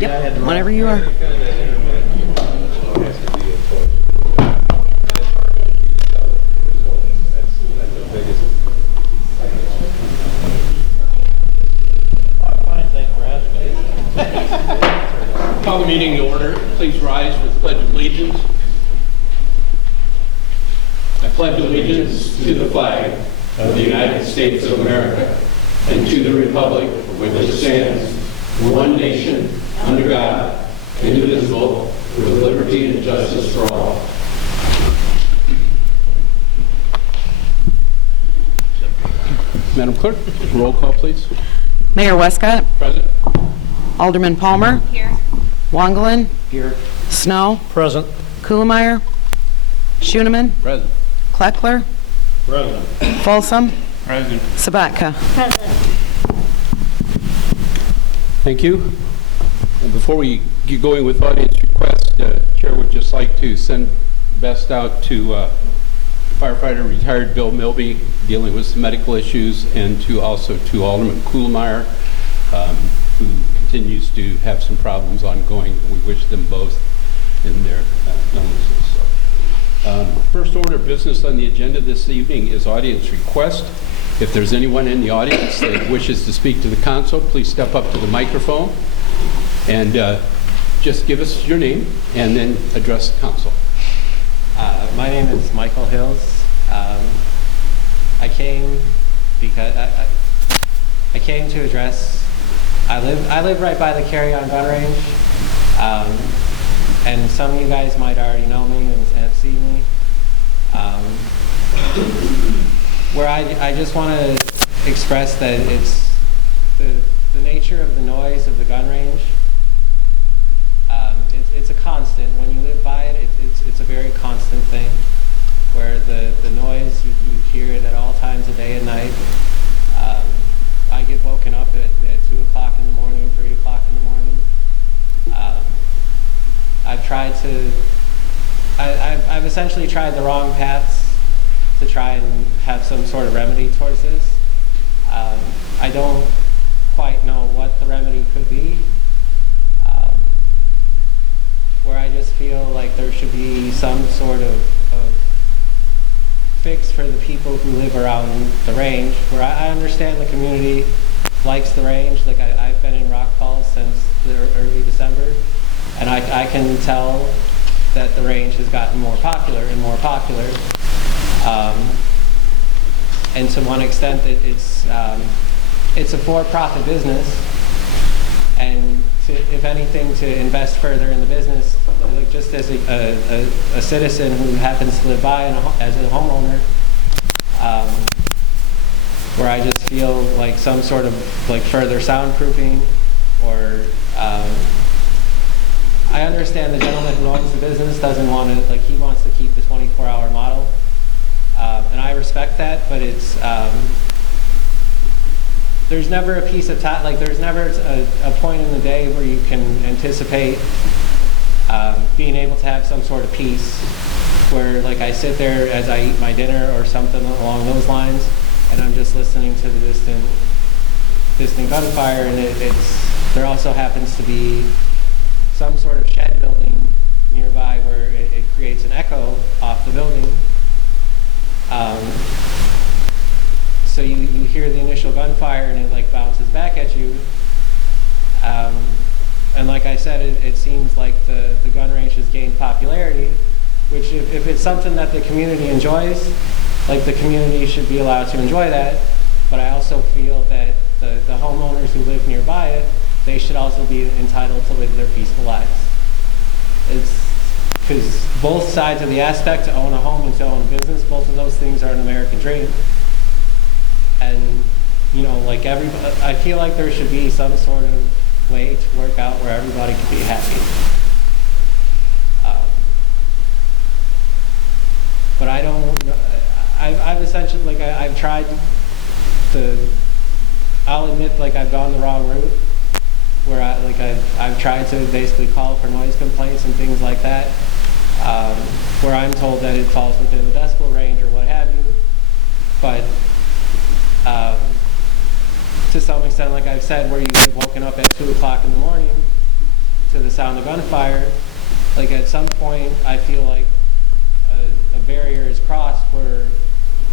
Yep, whenever you are. Call the meeting to order. Please rise for the Pledge of Allegiance. I pledge allegiance to the flag of the United States of America and to the republic for which it stands, one nation, under God, indivisible, with liberty and justice for all. Madam Clerk, roll call, please. Mayor Westcott, Present. Alderman Palmer. Here. Wangelin. Here. Snow. Present. Kuhlmeyer. Schuneman. Present. Kleckler. Present. Folsom. Present. Sabatka. Present. Thank you. And before we get going with audience requests, Chair would just like to send best out to firefighter retired Bill Milby, dealing with some medical issues, and also to Alderman Kuhlmeyer, who continues to have some problems ongoing. We wish them both in their illnesses. First order of business on the agenda this evening is audience request. If there's anyone in the audience that wishes to speak to the council, please step up to the microphone and just give us your name and then address the council. My name is Michael Hills. I came because I came to address. I live right by the Carry On gun range, and some of you guys might already know me and have seen me. Where I just want to express that it's the nature of the noise of the gun range. It's a constant. When you live by it, it's a very constant thing, where the noise, you hear it at all times of day and night. I get woken up at 2 o'clock in the morning, 3 o'clock in the morning. I've tried to, I've essentially tried the wrong paths to try and have some sort of remedy towards this. I don't quite know what the remedy could be. Where I just feel like there should be some sort of fix for the people who live around the range, where I understand the community likes the range. Like I've been in Rock Falls since the early December, and I can tell that the range has gotten more popular and more popular. And to one extent, it's a for-profit business, and if anything, to invest further in the business, like just as a citizen who happens to live by as a homeowner, where I just feel like some sort of like further soundproofing, or I understand the gentleman who owns the business doesn't want to, like, he wants to keep the 24-hour model, and I respect that, but it's there's never a piece of time, like there's never a point in the day where you can anticipate being able to have some sort of peace, where like I sit there as I eat my dinner or something along those lines, and I'm just listening to the distant gunfire, and there also happens to be some sort of shed building nearby where it creates an echo off the building. So you hear the initial gunfire and it like bounces back at you. And like I said, it seems like the gun range has gained popularity, which if it's something that the community enjoys, like the community should be allowed to enjoy that. But I also feel that the homeowners who live nearby it, they should also be entitled to live their peaceful lives. It's because both sides of the aspect, to own a home and to own a business, both of those things are an American dream. And, you know, like everybody, I feel like there should be some sort of way to work out where everybody can be happy. But I don't, I've essentially, like, I've tried to, I'll admit, like, I've gone the wrong route, where I've tried to basically call for noise complaints and things like that, where I'm told that it falls within the decibel range or what have you. But to some extent, like I've said, where you get woken up at 2 o'clock in the morning to the sound of gunfire, like at some point, I feel like a barrier is crossed where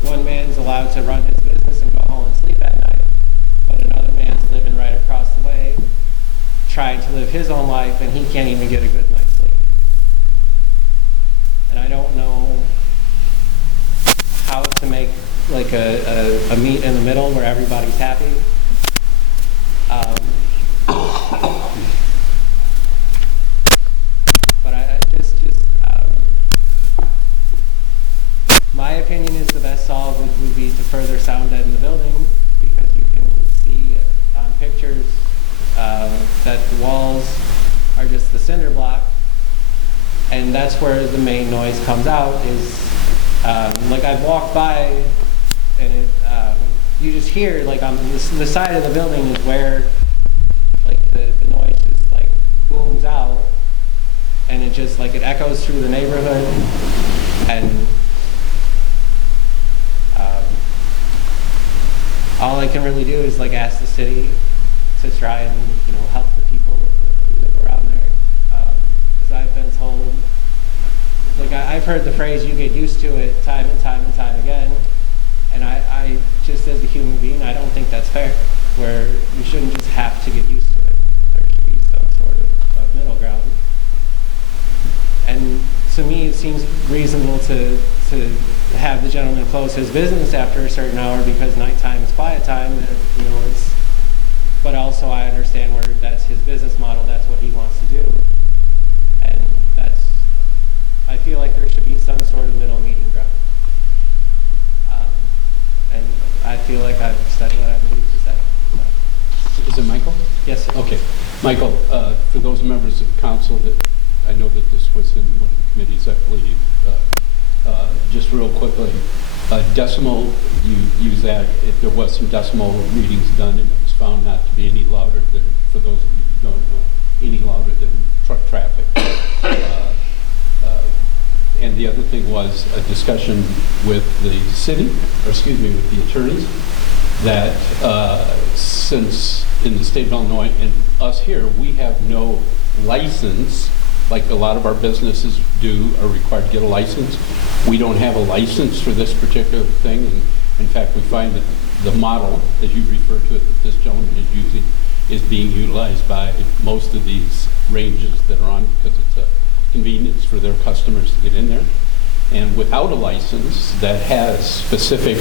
one man's allowed to run his business and go home and sleep at night, but another man's living right across the way, trying to live his own life, and he can't even get a good night's sleep. And I don't know how to make like a meet in the middle where everybody's happy. But I just my opinion is the best solve would be to further sound deaden the building, because you can see on pictures that the walls are just the cinder block, and that's where the main noise comes out. Is like I've walked by, and you just hear like on the side of the building is where like the noise just like booms out, and it just like it echoes through the neighborhood, and all I can really do is like ask the city to try and help the people who live around there, because I've been told, like I've heard the phrase "you get used to it" time and time and time again, and I just as a human being, I don't think that's fair. Where you shouldn't just have to get used to it. There should be some sort of middle ground. And to me, it seems reasonable to have the gentleman close his business after a certain hour because nighttime is quiet time. It's. But also, I understand where that's his business model. That's what he wants to do, and I feel like there should be some sort of middle meeting ground. And I feel like I've said what I need to say. Is it Michael? Yes, sir. Okay. Michael, for those members of council that I know that this was in one of the committees, I believe, just real quickly, decimal, you use that. If there was some decimal readings done and it was found not to be any louder than, for those of you who don't know, any louder than truck traffic. And the other thing was a discussion with the city, or excuse me, with the attorneys, that since in the state of Illinois and us here, we have no license, like a lot of our businesses are required to get a license. We don't have a license for this particular thing. And in fact, we find that the model, as you refer to it, that this gentleman is using, is being utilized by most of these ranges that are on, because it's a convenience for their customers to get in there. And without a license that has specific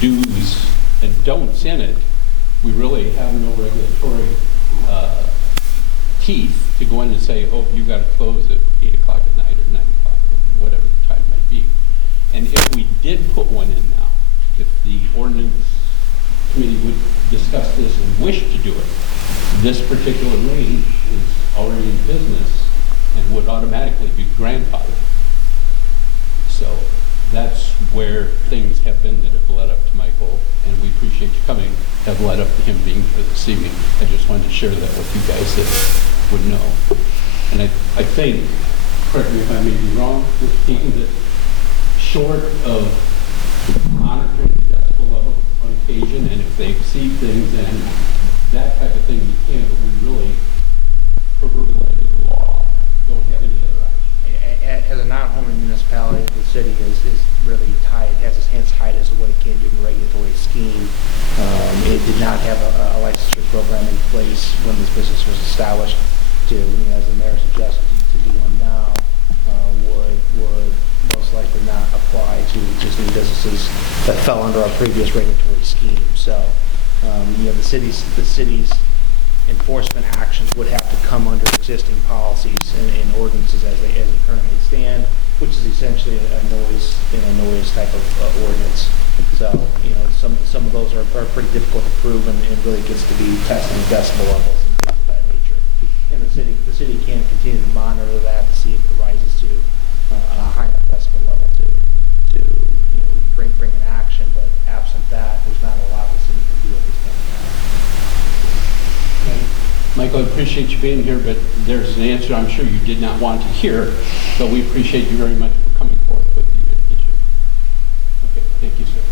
do's and don'ts in it, we really have no regulatory teeth to go in and say, oh, you got to close at 8 o'clock at night or 9 o'clock, whatever the time might be. And if we did put one in now, if the ordinance committee would discuss this and wish to do it, this particular range is already in business and would automatically be grandfathered. So that's where things have been that have led up to Michael, and we appreciate you coming, have led up to him being here this evening. I just wanted to share that with you guys that would know. And I think, correct me if I may be wrong, Mr. Keaton, that short of monitoring the decibel level on occasion, and if they exceed things and that type of thing, you can, but we really, for purposes of the law, don't have any other action. As a non-homing municipality, the city is really tied, has its hands tied as to what it can do in the regulatory scheme. It did not have a licensure program in place when this business was established. As the mayor suggested, to do one now would most likely not apply to existing businesses that fell under our previous regulatory scheme. So, the city's enforcement actions would have to come under existing policies and ordinances as they currently stand, which is essentially a noise type of ordinance. So, some of those are pretty difficult to prove, and it really gets to be testing decibel levels and things of that nature. And the city can continue to monitor that to see if it rises to a high enough decibel level to bring an action. But absent that, there's not a lot the city can do at this point in time. Okay. Michael, I appreciate you being here, but there's an answer I'm sure you did not want to hear, but we appreciate you very much for coming forth with the issue. Okay, thank you, sir.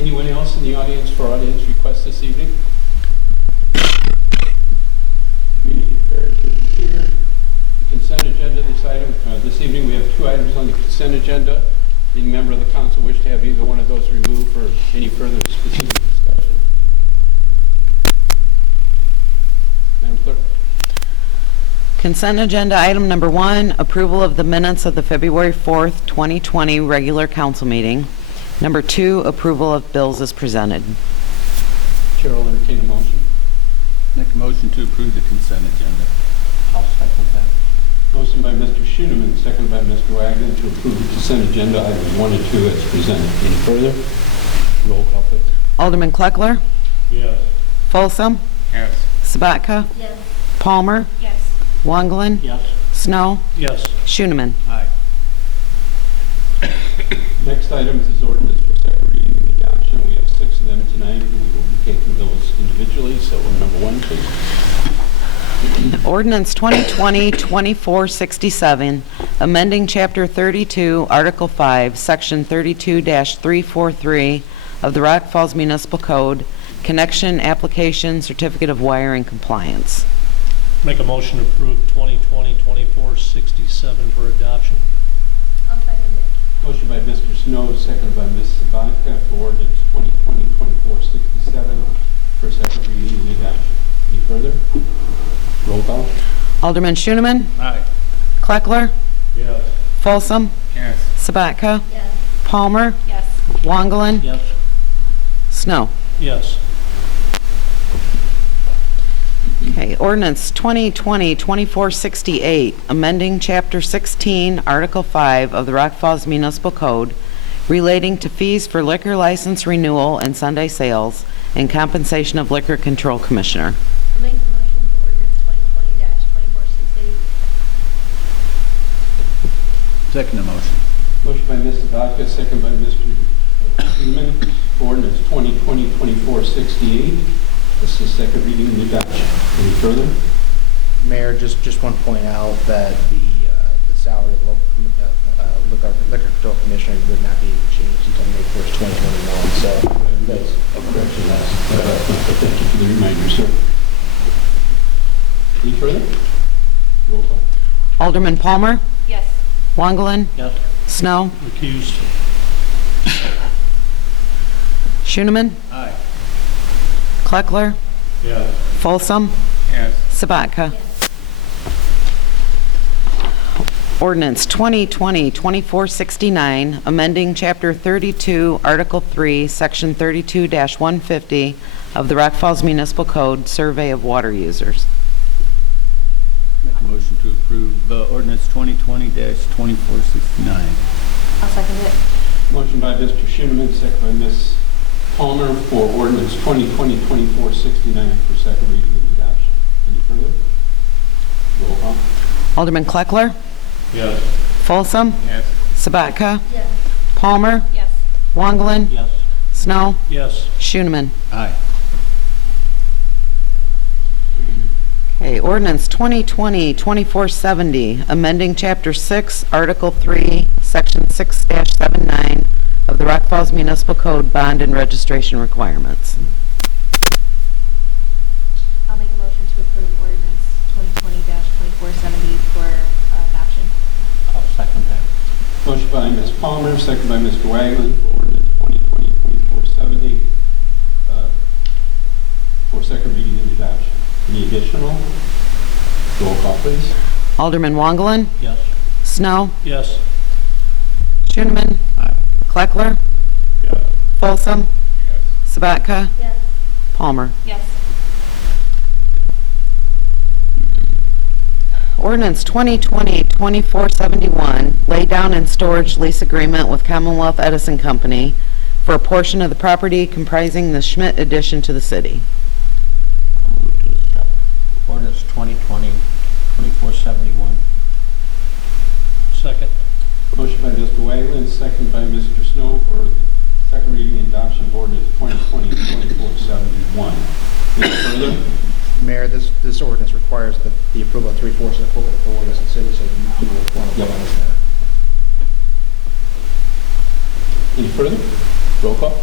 Anyone in the audience for audience requests this evening? Community affairs is here. The consent agenda this evening, we have 2 items on the consent agenda. Any member of the council wish to have either one of those removed for any further specific discussion? Madam Clerk? Consent agenda item number 1, approval of the minutes of the February 4th, 2020 regular council meeting. Number 2, approval of bills as presented. Chair will entertain a motion. Make a motion to approve the consent agenda. I'll second that. Motion by Mr. Schoeneman, seconded by Mr. Wagner to approve the consent agenda items 1 and 2 as presented. Any further? Roll call, please. Alderman Kleckler, Yes. Folsom, Yes. Sabatka, Yes. Palmer, Yes. Wongelin, Yes. Snow, Yes. Schoeneman. Aye. Next item is ordinance for second reading and adoption. We have 6 of them tonight, and we will be taking those individually. So number 1, please. Ordinance 2020-2467, amending Chapter 32, Article 5, Section 32-343 of the Rock Falls Municipal Code, Connection Application Certificate of Wiring Compliance. Make a motion to approve 2020-2467 for adoption. I'll second it. Motion by Mr. Snow, seconded by Ms. Sabatka for ordinance 2020-2467 for second reading and adoption. Any further? Roll call. Alderman Schoeneman, Aye. Kleckler, Yes. Folsom, Yes. Sabatka, Yes. Palmer, Yes. Wongelin, Yes. Snow. Yes. Okay, ordinance 2020-2468, amending Chapter 16, Article 5 of the Rock Falls Municipal Code relating to fees for liquor license renewal and Sunday sales and compensation of Liquor Control Commissioner. I'll make the motion for ordinance 2020-2468. Second the motion. Motion by Ms. Sabatka, seconded by Mr. Schoeneman for ordinance 2020-2468. This is second reading and adoption. Any further? Mayor, just want to point out that the salary of the liquor control commissioner would not be changed until May 1st, 2021. So that's A correction last. Thank you for the reminder, sir. Any further? Roll call. Alderman Palmer, Yes. Wongelin, Yes. Snow, Recused. Schoeneman, Aye. Kleckler, Yes. Folsom, Yes. Sabatka. Yes. Ordinance 2020-2469, amending Chapter 32, Article 3, Section 32-150 of the Rock Falls Municipal Code, Survey of Water Users. Make a motion to approve ordinance 2020-2469. I'll second it. Motion by Mr. Schoeneman, second by Ms. Palmer for ordinance 2020-2469 for second reading and adoption. Any further? Roll call. Alderman Kleckler, Yes. Folsom, Yes. Sabatka, Yes. Palmer, Yes. Wongelin, Yes. Snow, Yes. Schoeneman. Aye. Okay, ordinance 2020-2470, amending Chapter 6, Article 3, Section 6-79 of the Rock Falls Municipal Code, Bond and Registration Requirements. I'll make a motion to approve ordinance 2020-2470 for adoption. I'll second that. Motion by Ms. Palmer, second by Mr. Wagner for ordinance 2020-2470 for second reading and adoption. Any additional? Roll call, please. Alderman Wongelin, Yes. Snow, Yes. Schoeneman, Aye. Kleckler, Yes. Folsom, Yes. Sabatka, Yes. Palmer. Yes. Ordinance 2020-2471, lay down and storage lease agreement with Commonwealth Edison Company for a portion of the property comprising the Schmidt addition to the city. Move to adopt ordinance 2020-2471. Second. Motion by Mr. Wagner, second by Mr. Snow for second reading and adoption of ordinance 2020-2471. Any further? Mayor, this ordinance requires the approval of 3/4 of the corporate authorities in the city, so you will want to vote on this matter. Any further? Roll call.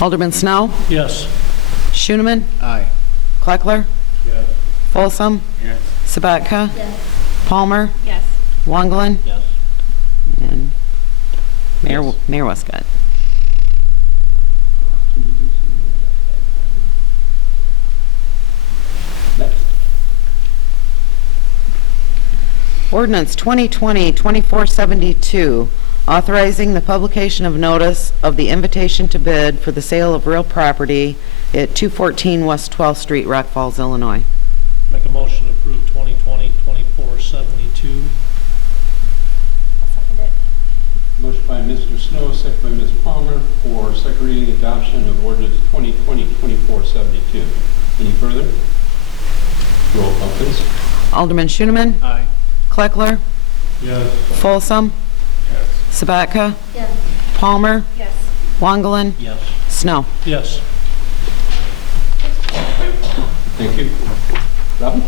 Alderman Snow? Yes. Schoeneman? Aye. Kleckler? Yes. Folsom? Yes. Sabatka? Yes. Palmer? Yes. Wongelin? Yes. And Mayor Yes. Mayor Westcott. Next. Ordinance 2020-2472, authorizing the publication of notice of the invitation to bid for the sale of real property at 214 West 12th Street, Rock Falls, Illinois. Make a motion to approve 2020-2472. I'll second it. Motion by Mr. Snow, second by Ms. Palmer for second reading adoption of ordinance 2020-2472. Any further? Roll call, please. Alderman Schoeneman? Aye. Kleckler? Yes. Folsom? Yes. Sabatka? Yes. Palmer? Yes. Wongelin? Yes. Snow. Yes. Thank you. Robin?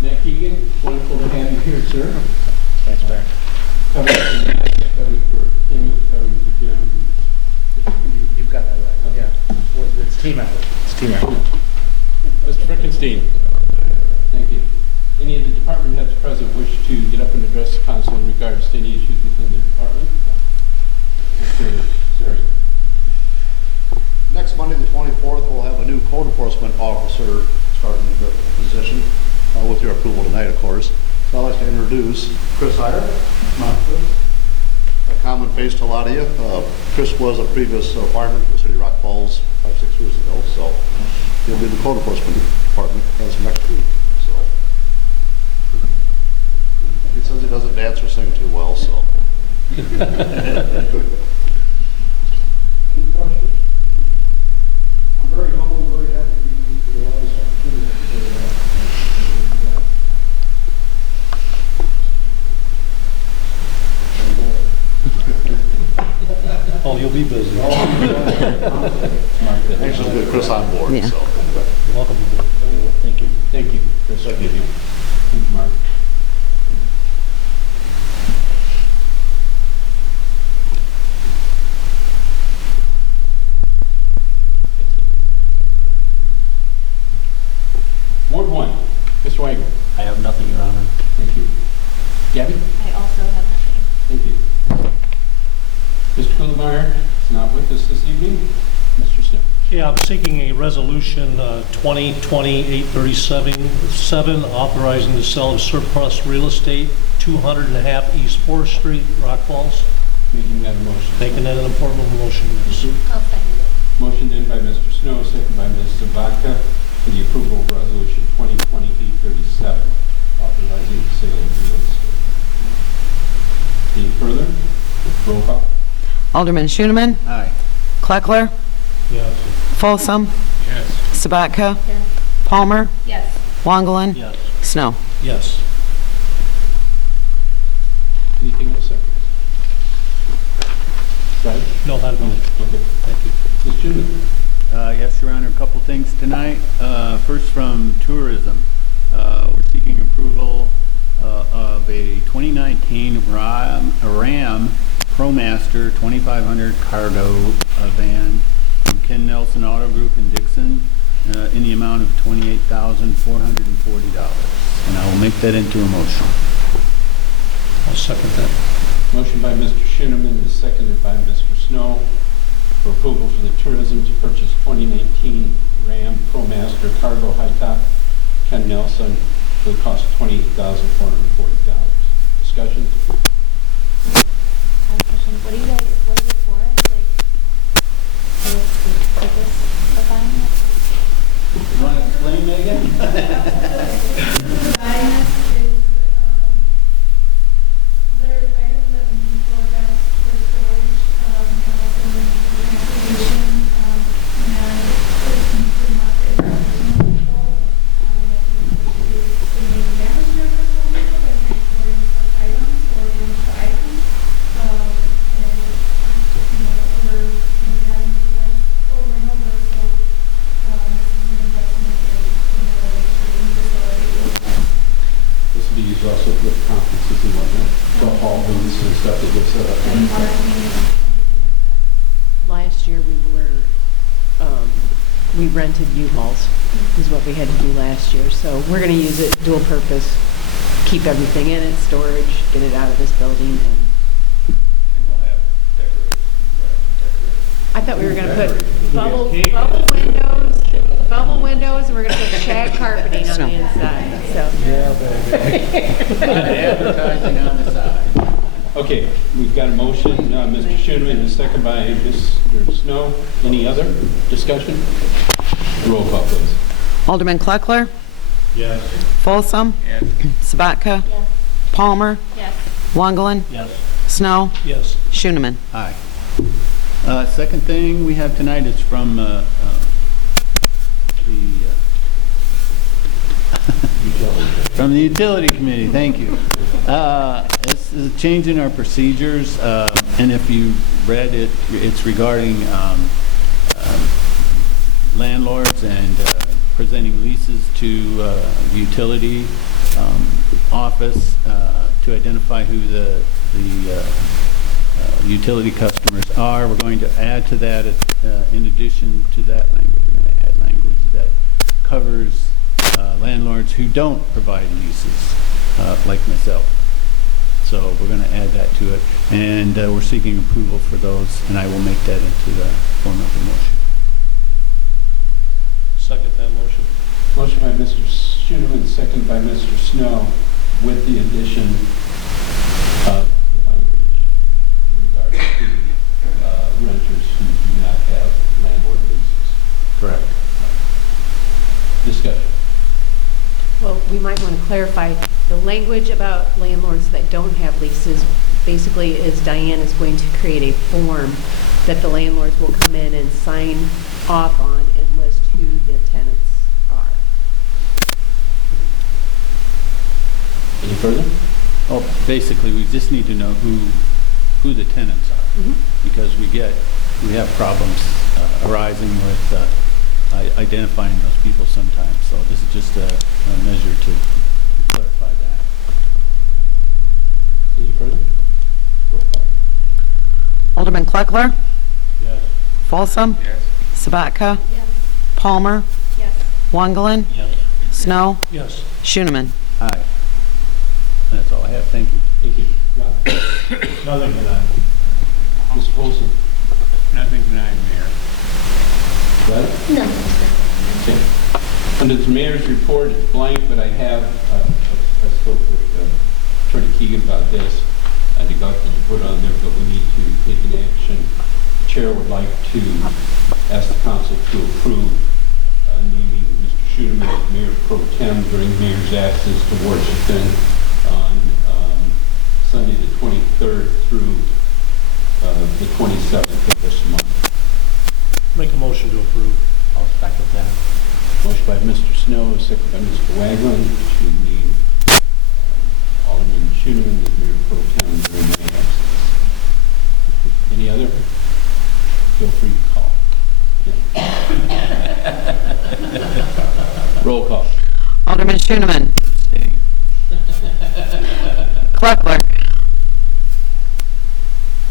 Matt Keegan, wonderful to have you here, sir. Thanks, Mayor. Covering for Matt, covering for Tim, covering for Jim. You've got that right, yeah. Well, it's team effort. It's team effort. Mr. Frickenstein. Thank you. Any of the department heads present wish to get up and address the council in regards to any issues within the department? Mr. Siri. Next Monday, the 24th, we'll have a new code enforcement officer starting the position, with your approval tonight, of course. So I'd like to introduce Chris Heyer. Come on, Chris. A common face to a lot of you. Chris was a previous fireman for the city of Rock Falls 5-6 years ago, so he'll be in the code enforcement department as of next week. So he says he doesn't dance or sing too well, so. Any questions? I'm very humble, very happy to be allowed this opportunity. Oh, you'll be busy. Anxious to get Chris on board, Yeah. so. Welcome. Thank you. Thank you, Chris. Thank you. Thank you, Mark. Ward 1, Mr. Wagner. I have nothing, Your Honor. Thank you. Gabby? I also have nothing. Thank you. Mr. Kuhlmeyer is not with us this evening. Mr. Snow. Yeah, I'm seeking a resolution 2020-837, authorizing the sale of surplus real estate, 200.5 East 4th Street, Rock Falls. Making that a motion. Making that an important motion. Yes. I'll second it. Motion in by Mr. Snow, second by Ms. Zabaka for the approval of resolution 2020-837, authorizing the sale of real estate. Any further? Roll call. Alderman Schoeneman? Aye. Kleckler? Yes. Folsom? Yes. Sabatka? Yes. Palmer? Yes. Wongelin? Yes. Snow. Yes. Anything else, sir? Right? No, I don't. Okay. Thank you. Ms. Junior. Yes, Your Honor, a couple things tonight. First from tourism. We're seeking approval of a 2019 Ram ProMaster 2500 cargo van from Ken Nelson Auto Group in Dixon in the amount of $28,440. And I will make that into a motion. I'll second that. Motion by Mr. Schoeneman is seconded by Mr. Snow for approval for the tourism to purchase 2019 Ram ProMaster cargo high-top Ken Nelson for the cost of $28,440. Discussion? I have a question. What is it for? Like, what's the purpose of buying it? You want to explain, Megan? Buying this is, there's items that we need for events, for storage, and also transportation, and it's pretty much a personal vehicle. We have to make damage to your personal vehicle by transporting such items or damaged items. And we rented U-Hauls, is what we had to do last year. So we're going to use it dual purpose, keep everything in it, storage, get it out of this building. And we'll have decorations. I thought we were going to put bubble windows, and we're going to put shag carpeting on the inside, so. Advertising on the side. Okay, we've got a motion, Mr. Schoenman, and a second by Mr. Snow. Any other discussion? Roll call, please. Alderman Kleckler. Yes. Folsom. Yes. Sabatka. Yes. Palmer. Yes. Wongelin. Yes. Snow. Yes. Schooneman. Aye. Second thing we have tonight is from from the Utility Committee. Thank you. This is a change in our procedures, and if you read it, it's regarding landlords and presenting leases to the utility office to identify who the utility customers are. We're going to add to that, in addition to that language, we're going to add language that covers landlords who don't provide leases, like myself. So we're going to add that to it, and we're seeking approval for those, and I will make that into the form of a motion. Second that motion. Motion by Mr. Schoenman, second by Mr. Snow, with the addition of the language in regard to renters who do not have landlord leases. Correct. Discussion. Well, we might want to clarify, the language about landlords that don't have leases basically is Diane is going to create a form that the landlords will come in and sign off on and list who the tenants are. Any further? Well, basically, we just need to know who the tenants are, because we have problems arising with identifying those people sometimes. So this is just a measure to clarify that. Any further? Roll call. Alderman Kleckler. Yes. Folsom. Yes. Sabatka. Yes. Palmer. Yes. Wongelin. Yes. Snow. Yes. Schooneman. Aye. That's all I have. Thank you. Thank you. Rob? Nothing tonight. Mr. Folsom? Nothing tonight, Mayor. Got it? No. Okay. Under the mayor's report, it's blank, but I have, I spoke with Attorney Keegan about this. I neglected to put on there, but we need to take an action. The chair would like to ask the council to approve naming Mr. Schooneman as Mayor Pro Tem during the mayor's absence to Washington on Sunday the 23rd through the 27th of this month. Make a motion to approve. I'll second that. Motion by Mr. Snow, second by Mr. Wagland, to name Alderman Schooneman as Mayor Pro Tem during my absence. Any other? Feel free to call. Roll call. Alderman Schooneman. Stay. Kleckler.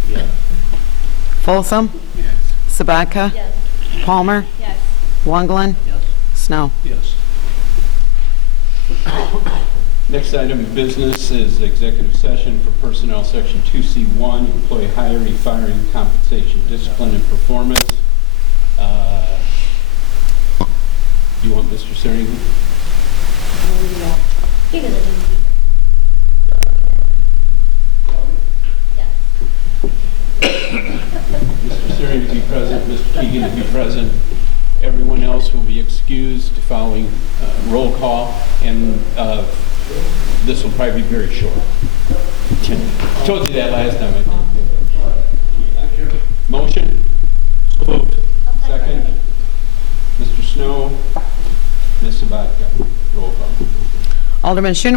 Yeah. Folsom. Yes. Sabatka. Yes. Palmer. Yes. Wongelin. Yes. Snow. Yes. Next item of business is executive session for personnel section 2C1, employee hiring, firing, compensation, discipline, and performance. You want Mr. Serring? He doesn't need to be here. Yes. Mr. Serring to be present, Mr. Keegan to be present. Everyone else will be excused following roll call, and this will probably be very short. Told you that last time, I think. Motion? Moved. Second? Mr. Snow? Ms. Sabatka? Roll call. Alderman Schooneman.